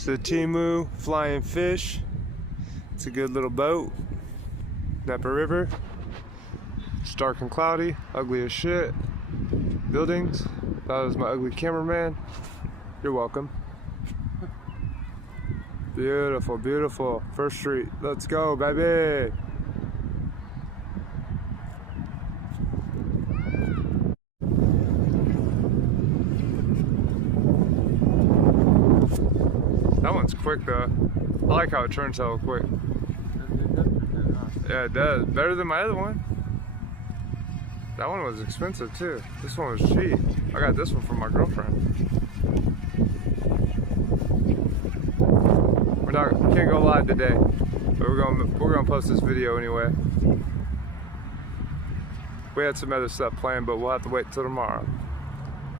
It's the Timu Flying Fish. It's a good little boat. Napa River. It's dark and cloudy, ugly as shit. Buildings. That was my ugly cameraman. You're welcome. Beautiful, beautiful. First Street. Let's go, baby. That one's quick though. I like how it turns hella quick. Yeah, it does. Better than my other one. That one was expensive too. This one was cheap. I got this one from my girlfriend. We can't go live today, but we're gonna post this video anyway. We had some other stuff planned, but we'll have to wait till tomorrow.